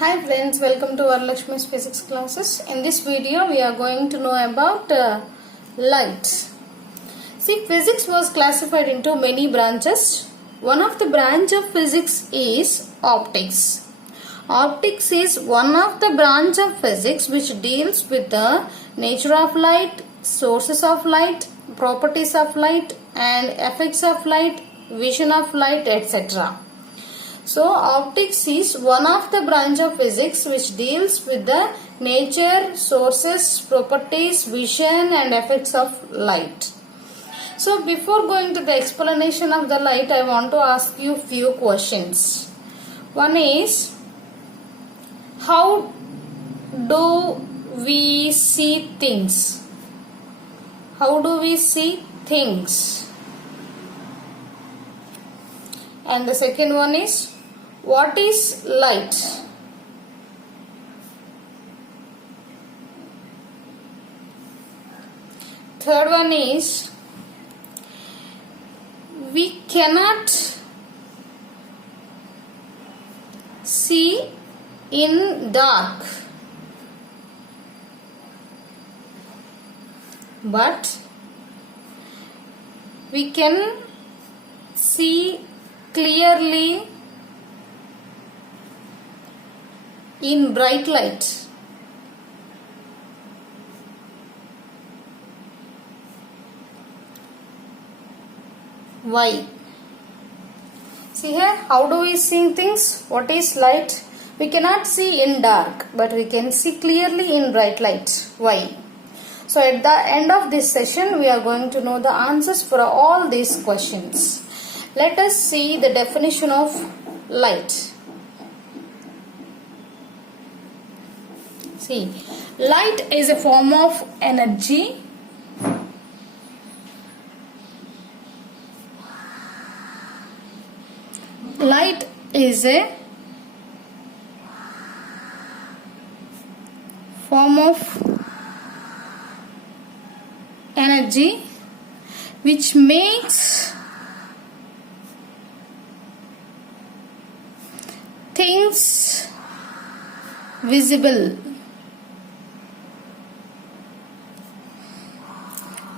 Hi friends, welcome to Varalakshmi's physics classes. In this video we are going to know about light. See, physics was classified into many branches. One of the branch of physics is optics. Optics is one of the branch of physics which deals with the nature of light, sources of light, properties of light and effects of light, vision of light, etc. So, optics is one of the branch of physics which deals with the nature, sources, properties, vision and effects of light. So, before going to the explanation of the light, I want to ask you few questions. One is, how do we see things? How do we see things? And the second one is, what is light? Third one is, we cannot see in dark, but we can see clearly in bright light. Why? See here, how do we see things? What is light? We cannot see in dark, but we can see clearly in bright light. Why? So at the end of this session, we are going to know the answers for all these questions. Let us see the definition of light. See, light is a form of energy Light is a form of energy which makes things visible,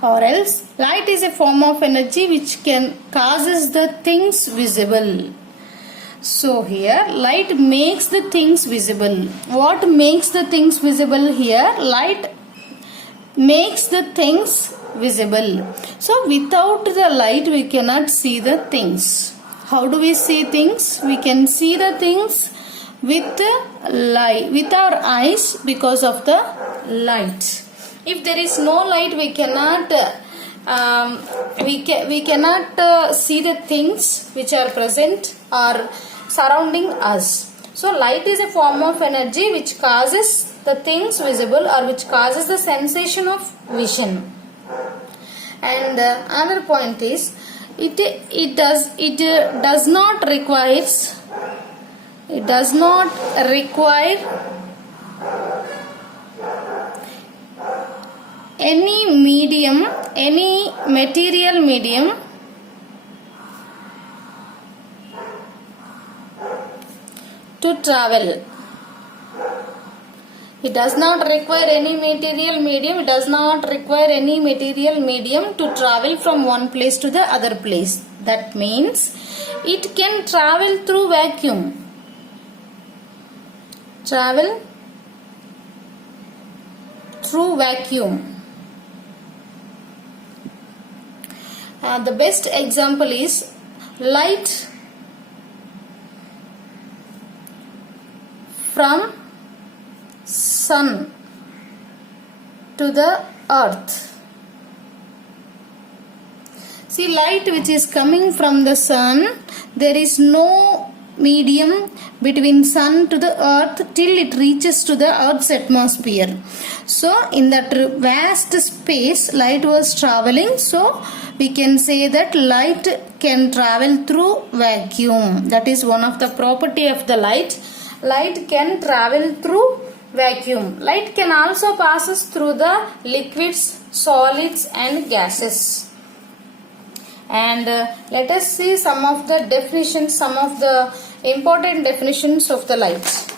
or else light is a form of energy which can causes the things visible. So here light makes the things visible. What makes the things visible here? Light makes the things visible. So without the light we cannot see the things. How do we see things? We can see the things with light, with our eyes, because of the light. If there is no light, we cannot see the things which are present or surrounding us. So light is a form of energy which causes the things visible or which causes the sensation of vision. And another point is, it does not require any medium, any material medium to travel. It does not require any material medium. It does not require any material medium to travel from one place to the other place. That means it can travel through vacuum. Travel through vacuum. The best example is light from sun to the earth. See, light which is coming from the sun, there is no medium between sun to the earth till it reaches to the earth's atmosphere. So in that vast space light was traveling, so we can say that light can travel through vacuum. That is one of the property of the light. Light can travel through vacuum. Light can also passes through the liquids, solids and gases. And let us see some of the definitions, some of the important definitions of the light.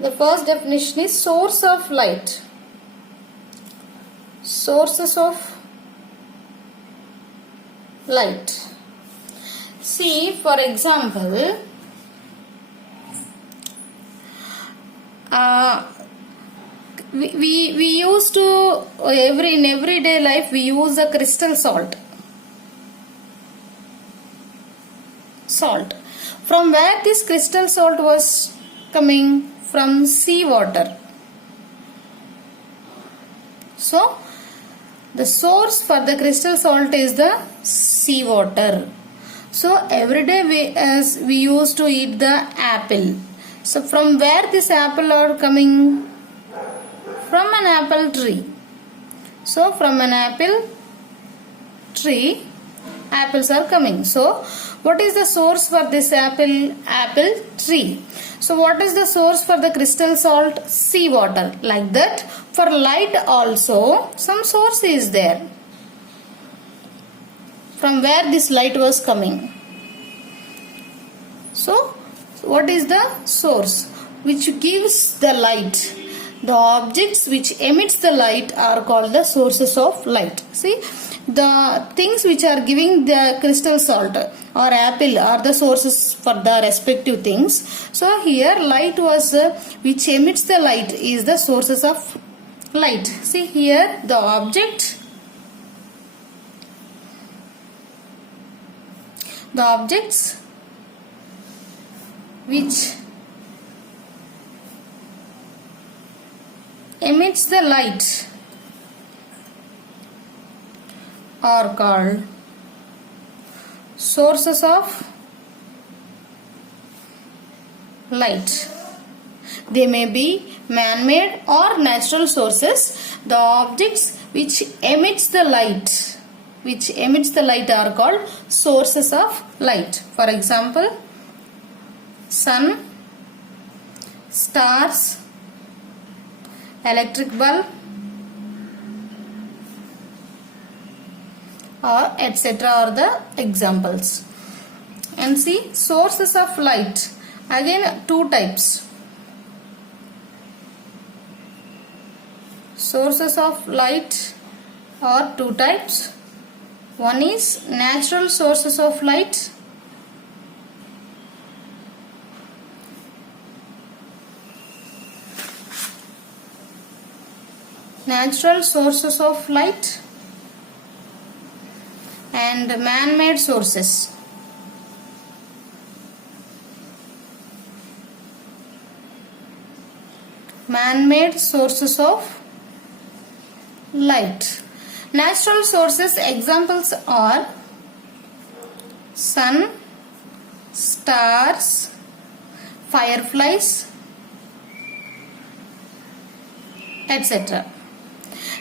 The first definition is source of light. Sources of light. See, for example, we used to in everyday life we use a crystal salt. From where this crystal salt was coming? From sea water. So the source for the crystal salt is the sea water. So every day we used to eat the apple. So from where this apple are coming? From an apple tree. So from an apple tree, apples are coming. So what is the source for this apple tree? So what is the source for the crystal salt? Sea water. Like that, for light also some source is there. From where this light was coming? So what is the source which gives the light? The objects which emits the light are called the sources of light. See, the things which are giving the crystal salt or apple are the sources for the respective things. So here light was which emits the light is the sources of light. See here the objects which emits the light are called sources of light. They may be man-made or natural sources. The objects which emits the light are called sources of light. For example, sun, stars, electric bulb, or etc. are the examples. And see, sources of light, again two types. Sources of light are two types. One is natural sources of light. Natural sources of light and man-made sources. Man-made sources of light. Natural sources examples are sun, stars, fireflies, etc.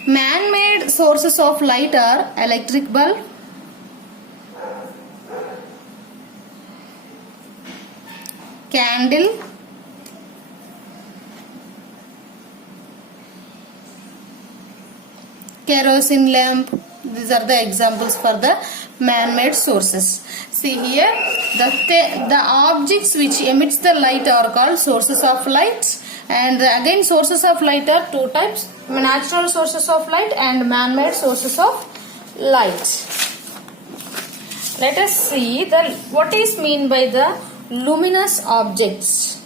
Man-made sources of light are electric bulb, candle, kerosene lamp. These are the examples for the man-made sources. See here, the objects which emits the light are called sources of light. And again, sources of light are two types: natural sources of light and man-made sources of light. Let us see what is mean by the luminous objects.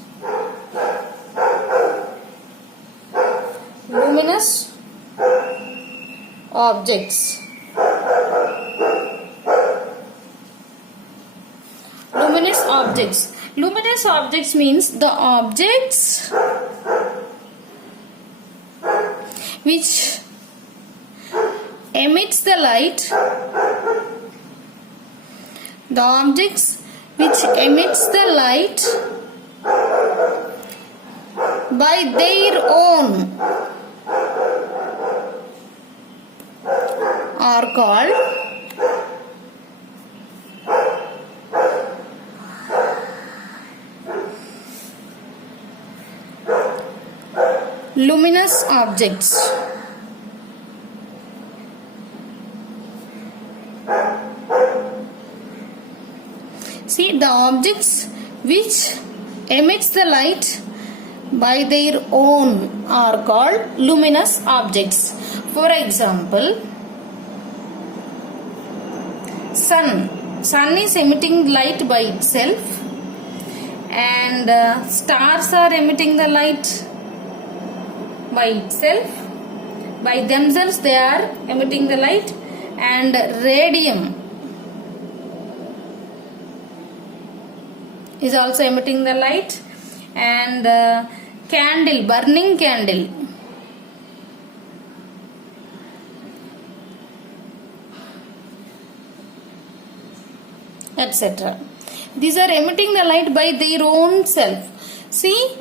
Luminous objects. Luminous objects. Luminous objects means the objects which emits the light. The objects which emits the light by their own are called luminous objects. See, the objects which emits the light by their own are called luminous objects. For example, sun is emitting light by itself, and stars are emitting the light by itself, by themselves they are emitting the light, and radium is also emitting the light, and burning candle etc. These are emitting the light by their own self. See,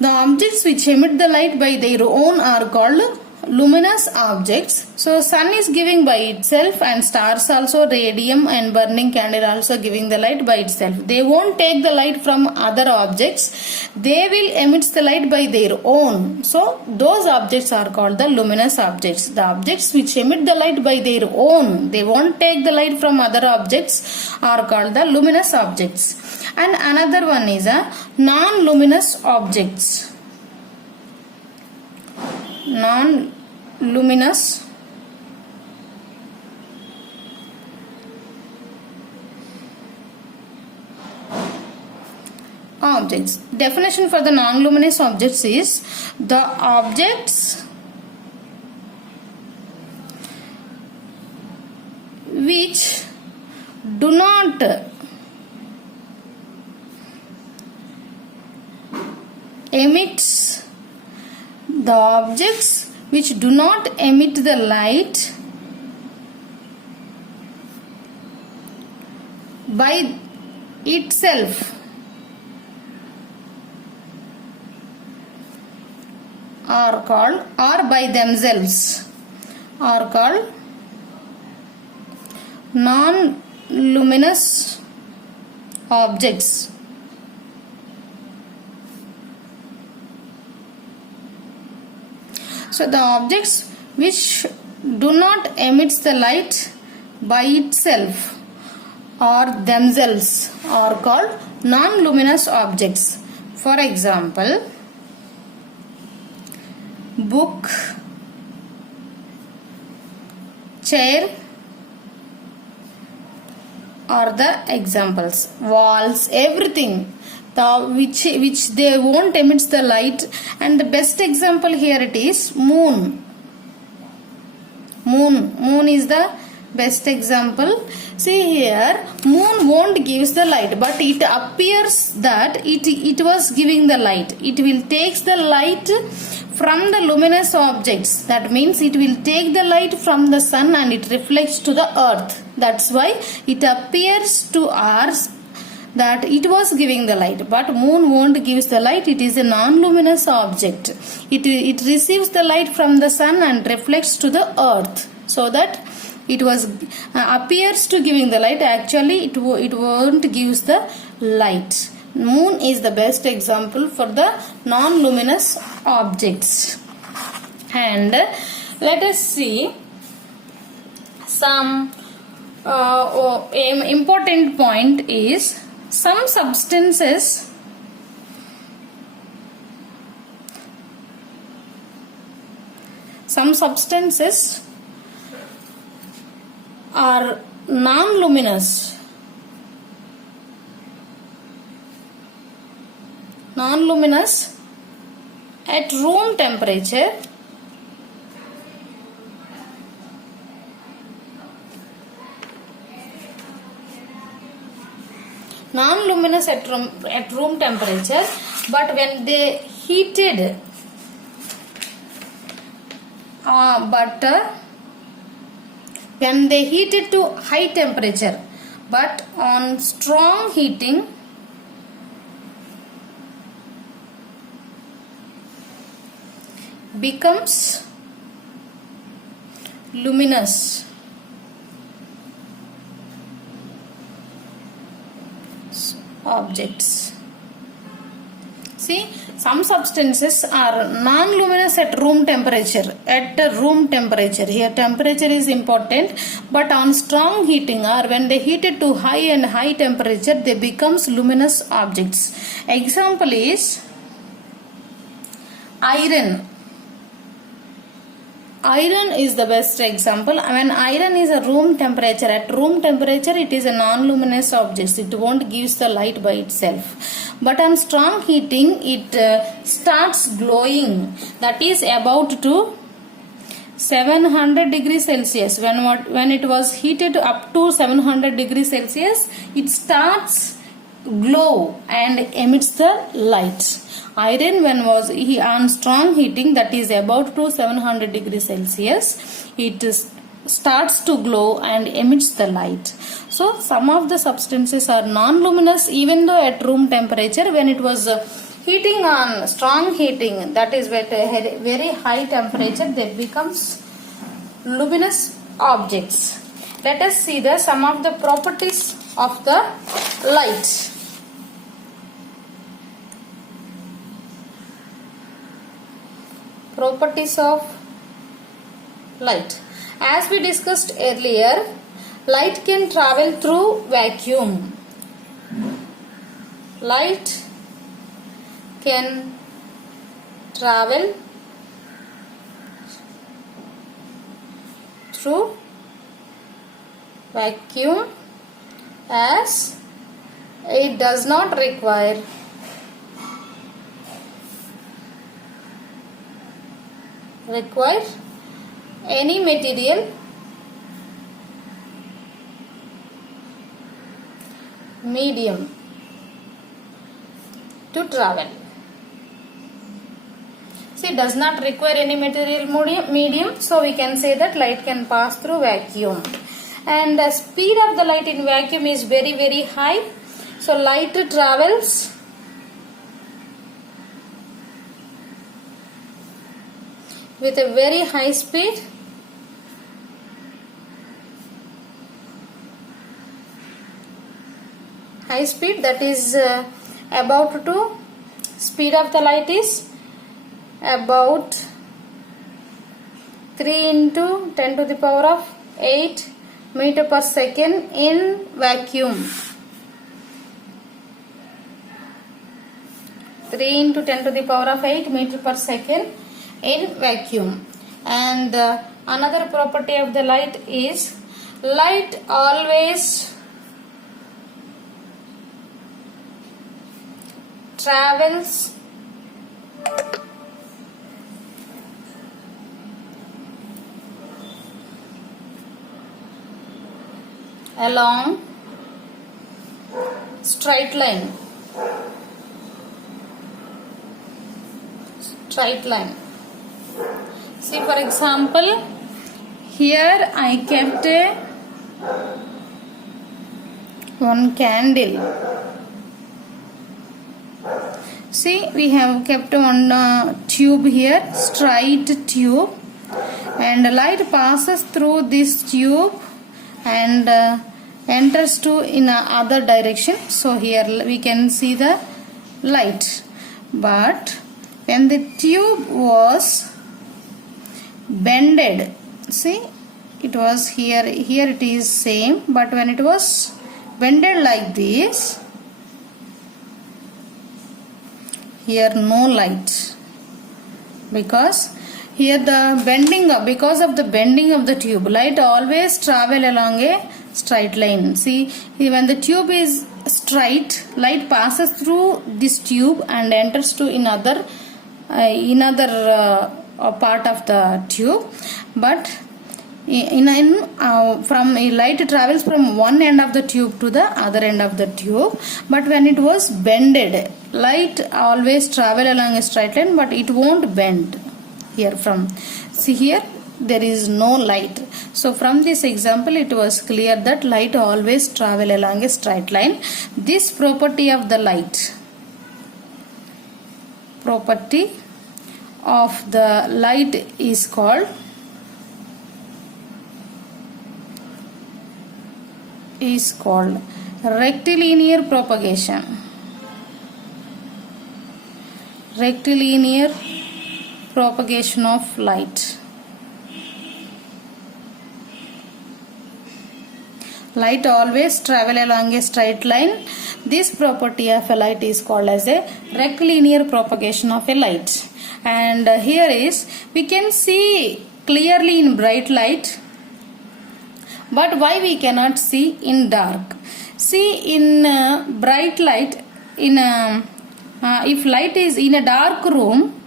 the objects which emit the light by their own are called luminous objects. So sun is giving by itself, and stars also, radium and burning candle also giving the light by itself. They won't take the light from other objects. They will emit the light by their own. So those objects are called the luminous objects. The objects which emit the light by their own, they won't take the light from other objects, are called the luminous objects. And another one is a non-luminous objects. Non-luminous objects. Definition for the non-luminous objects is the objects which do not emit the light by itself are called, or by themselves are called non-luminous objects. So the objects which do not emit the light by itself or themselves are called non-luminous objects. For example, book, chair are the examples. Walls, everything which they won't emit the light. And the best example here it is moon is the best example. See here, moon won't give the light, but it appears that it was giving the light. It will take the light from the luminous objects. That means it will take the light from the sun and it reflects to the earth. That's why it appears to us that it was giving the light, but moon won't give the light. It is a non-luminous object. It receives the light from the sun and reflects to the earth, so that it was appears to giving the light. Actually it won't give the light. Moon is the best example for the non-luminous objects. And let us see some important point is some substances are non-luminous at room temperature. Non-luminous at room temperature, but when they heated when they heated to high temperature, but on strong heating becomes luminous. Objects. See, some substances are non-luminous at room temperature. Here temperature is important, but on strong heating or when they heated to high temperature, they becomes luminous objects. Example is Iron. Iron is the best example. When iron is a room temperature, at room temperature it is a non-luminous object. It won't give the light by itself. But on strong heating it starts glowing. That is about to 700 degrees Celsius. When it was heated up to 700 degrees Celsius, it starts glow and emits the light. Iron, when was on strong heating, that is about to 700 degrees Celsius, it starts to glow and emits the light. So some of the substances are non-luminous even though at room temperature. When it was heating on strong heating, that is at a very high temperature, they becomes luminous objects. Let us see some of the properties of the light. Properties of light. As we discussed earlier, light can travel through vacuum. Light can travel through vacuum as it does not require any material medium to travel. See, does not require any material medium, so we can say that light can pass through vacuum. And the speed of the light in vacuum is very, very high. So light travels with a very high speed. High speed, that is about to speed of the light is about 3 into 10 to the power of 8 meter per second in vacuum. 3 into 10 to the power of 8 meter per second in vacuum. And another property of the light is light always travels along straight line. See, for example, here I kept one candle. See, we have kept one tube here, straight tube, and light passes through this tube and enters to in other direction. So here we can see the light. But when the tube was bended, see, it was here it is same, but when it was bended like this, here no light, because here because of the bending of the tube, light always travel along a straight line. See, when the tube is straight, light passes through this tube and enters to another part of the tube. But from light travels from one end of the tube to the other end of the tube. But when it was bended, light always travel along a straight line, but it won't bend. See here there is no light. So from this example it was clear that light always travel along a straight line. This property of the light, is called rectilinear propagation. Rectilinear propagation of light. Light always travel along a straight line. This property of a light is called as a rectilinear propagation of a light. and here is we can see clearly in bright light, but why we cannot see in dark? See, in bright light, in if light is in a dark room,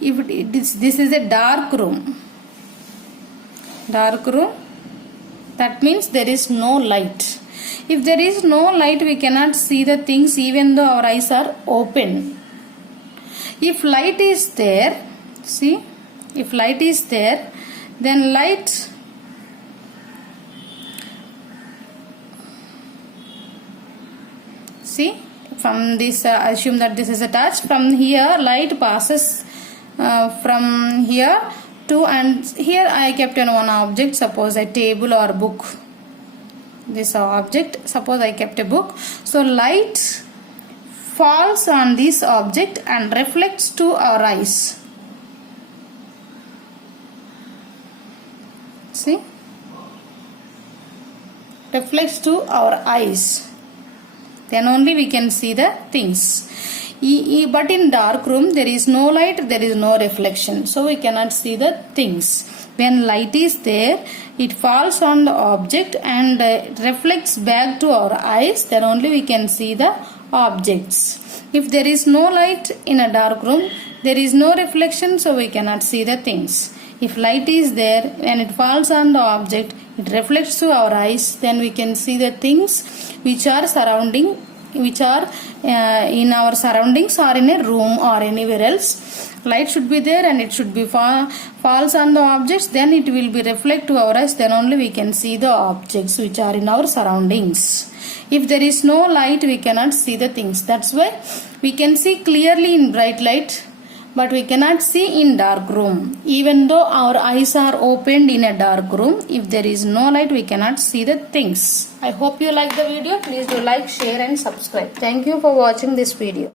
if this is a dark room, that means there is no light. If there is no light, we cannot see the things even though our eyes are open. If light is there, see, if light is there, then light see, from this assume that this is a touch. From here light passes from here to, and here I kept on one object, suppose a table or book. This object, suppose I kept a book, so light falls on this object and reflects to our eyes. See, reflects to our eyes, then only we can see the things. But in dark room there is no light, there is no reflection, so we cannot see the things. When light is there, it falls on the object and reflects back to our eyes, then only we can see the objects. If there is no light in a dark room, there is no reflection, so we cannot see the things. If light is there, when it falls on the object, it reflects to our eyes, then we can see the things which are surrounding, which are in our surroundings or in a room or anywhere else. Light should be there and it should be falls on the objects, then it will be reflect to our eyes, then only we can see the objects which are in our surroundings. If there is no light, we cannot see the things. That's why we can see clearly in bright light, but we cannot see in dark room. Even though our eyes are opened in a dark room, if there is no light, we cannot see the things. I hope you like the video. Please do like, share and subscribe. Thank you for watching this video.